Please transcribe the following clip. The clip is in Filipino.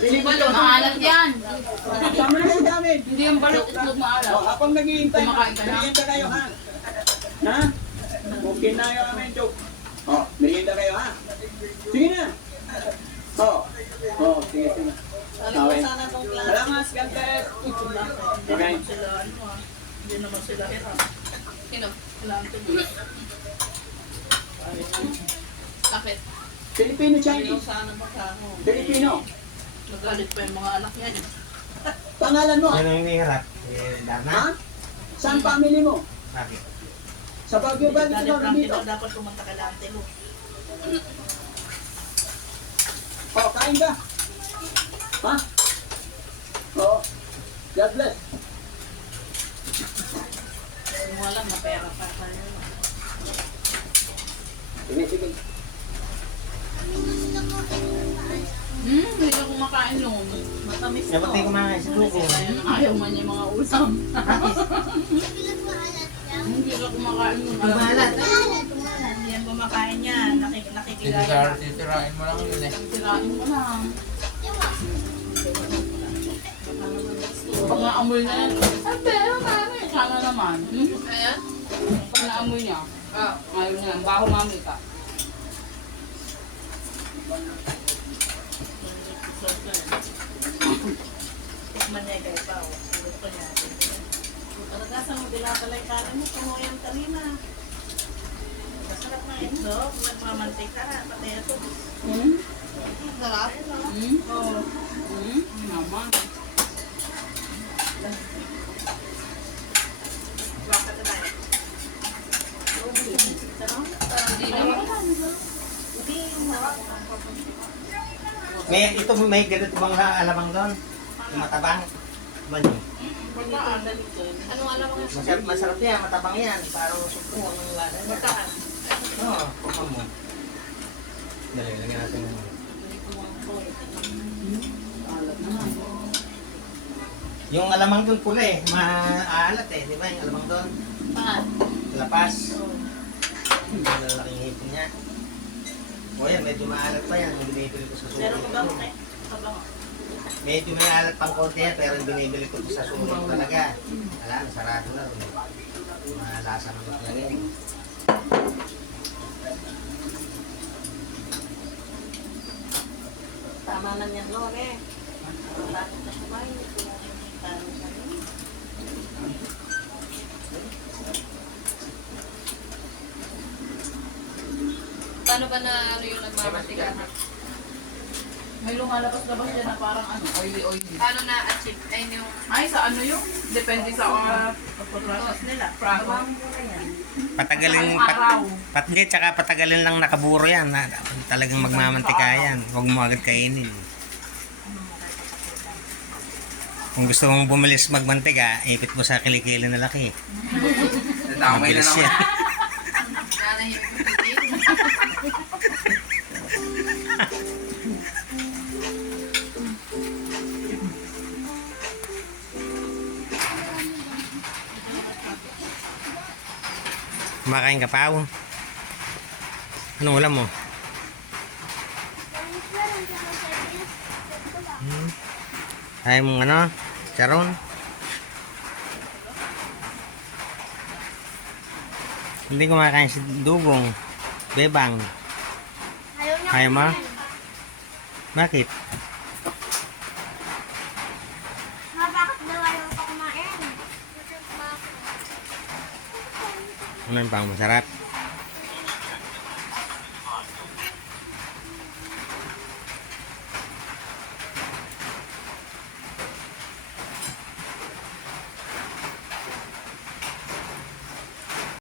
Pili balot. Maalat yan. Sama na yung gamit. Hindi yung balot itlog maalat. O, habang naghihintay, Kumakain ka na? merienda kayo, ha? Ha? Okay na yung aming joke. O, merienda kayo, ha? Sige na. O, sige, sige. Okay. Salamat, Gantes. Okay. Hindi naman sila hirap. Sino? Kailangan ito. Bakit? Filipino, Ayaw Chinese. sana magkano. Filipino. Nagalit pa yung mga anak niya. Pangalan mo? Ano yung hirap? Darna? Ha? Saan family mo? Bakit? Sa Baguio ba? Dito Galit ba lang dito? kita dapat pumunta ka lang mo. O, kain ka. Ha? O, God bless. Kung wala, mapera pa tayo. Sige, sige. Hindi ka kumakain noon. Matamis to. Dapat di kumain sa tuko. Ayaw man yung mga usam. Hindi ka kumakain noon. Maalat. Hindi yan kumakain yan. Nakikilala. Sisirain mo lang yun eh. Sirain mo lang. Pag naamoy na yan, ay pero mami, sana naman. Ayan? Pag naamoy niya, ayaw niya, baho mami ka. Tikman niya kayo pa. Gusto niya. Talaga sa mga dinatalay kanin mo, kumuyang talina. Masarap na ito. Nagmamantik ka na. Pati ito. Sarap? Oo. Naman. Bakit na tayo? Sarap? Hindi naman. Hindi. Masarap. May ganito bang alamang doon? Yung matabang? Mani. Magkaan. Anong alam mo? Masarap yan, matabang yan. Parang supo ang wala. Magkaan. Oo, kuha mo. Dali, lagyan natin yung... Yung alamang doon pula eh, maalat eh, di ba? Yung alamang doon, Paan? lapas. Yung lalaking hipon niya. O yan, medyo maalat pa yan, yung binibili ko sa Pero sulit. mabango eh. Mabango. Medyo may alat pang konti yan, pero yung binibili ko sa sulit talaga. Wala, nasarado na rin. Malasa naman talaga yan. Tama na yan, Lore. Lapit na kumain. Tama na yan. Paano ba na ano yung nagmamatiga? May lumalabas-labas dyan na parang ano, oily-oily. Paano na-achieve? Ay, yung Ay, sa ano yung? Depende sa Pagpaprocess nila. Prago. Mabango muna yan. Patagalin, araw. hindi, tsaka patagalin lang nakaburo yan. Talagang magmamantika yan. Huwag mo agad kainin. Kung gusto mong bumilis magmantika, ipit mo sa kilikili na laki. Natamay na Mabilis naman. yan. nanahimik ko din. Kumakain ka pa, oh. Anong ulam mo? Ayaw mong ano? Charon? Hindi kumakain si Dugong. Bebang. Ayaw mo? Bakit? Bakit daw ayaw pa kumain? Ano yung pang masarap?